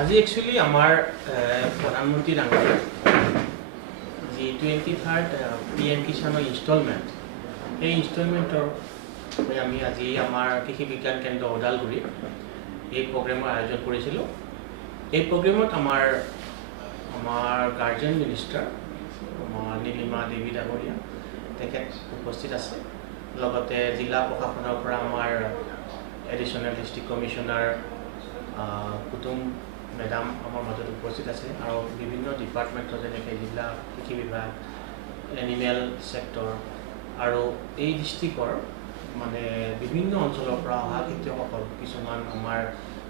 আজি একচুৱেলি আমাৰ প্ৰধানমন্ত্ৰী ডাঙৰীয়া যি 23rd PM কিষাণৰ ইনষ্টলমেণ্ট সেই ইনষ্টলমেণ্টৰ আমি আজি আমাৰ কৃষি বিজ্ঞান কেন্দ্ৰ ওদালগুৰি এই প্ৰগ্ৰেমৰ আয়োজন কৰিছিলোঁ। এই প্ৰগ্ৰেমত আমাৰ গাৰ্জেন মিনিষ্টাৰ নীলিমা দেৱী ডাঙৰীয়া তেখেত উপস্থিত আছে। লগতে জিলা প্ৰশাসনৰ পৰা আমাৰ additional district commissioner Kutum madam আমাৰ মাজত উপস্থিত আছে আৰু বিভিন্ন ডিপাৰ্টমেণ্টৰ যেনেকৈ জিলা কৃষি বিভাগ, এনিমেল ছেক্টৰ আৰু এই ডিষ্ট্ৰিক্টৰ মানে বিভিন্ন অঞ্চলৰ পৰা অহা খেতিয়কসকল কিছুমান আমাৰ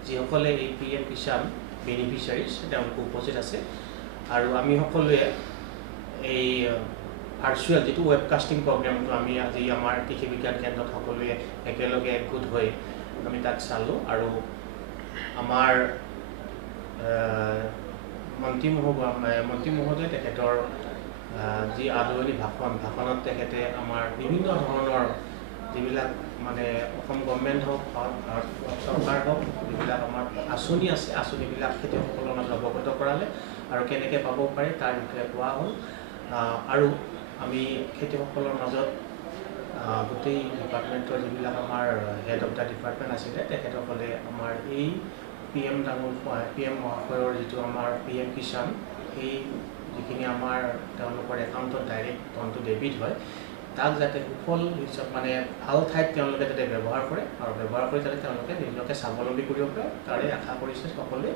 যিসকলে এই PM কিষাণ বেনিফিচিয়াৰিজ তেওঁলোক উপস্থিত আছে। আৰু আমি সকলোৱে এই ভাৰ্চুৱেল যিটো ৱেবকাষ্টিং প্ৰগ্ৰেমটো আমি আজি আমাৰ কৃষি বিজ্ঞান কেন্দ্ৰত সকলোৱে একেলগে একগোট হৈ আমি তাক চালোঁ। আৰু আমাৰ মন্ত্ৰী মহোদয় তেখেতৰ যি আদৰণি ভাষণত তেখেতে আমাৰ বিভিন্ন ধৰণৰ যিবিলাক মানে অসম গভৰ্ণমেণ্ট হওক ভাৰত চৰকাৰ হওক যিবিলাক আমাৰ আঁচনি আছে আঁচনিবিলাক খেতিয়কসকলৰ মাজত অৱগত কৰালে আৰু কেনেকৈ পাব পাৰে তাৰ বিষয়ে কোৱা হ'ল। আৰু আমি খেতিয়কসকলৰ মাজত গোটেই ডিপাৰ্টমেণ্টৰ যিবিলাক আমাৰ হেড অফ দ্য ডিপাৰ্টমেণ্ট আছিলে তেখেতসকলে আমাৰ এই PM মহাশয়ৰ যিটো আমাৰ PM কিষাণ সেই যিখিনি আমাৰ তেওঁলোকৰ একাউণ্টত ডাইৰেক্ট ধনটো ডেবিট হয় তাক যাতে সুফল হিচাপ মানে ভাল ঠাইত তেওঁলোকে যাতে ব্যৱহাৰ কৰে আৰু ব্যৱহাৰ কৰি যাতে তেওঁলোকে নিজকে স্বাৱলম্বী কৰিব পাৰে তাৰে আশা কৰিছে সকলোৱে।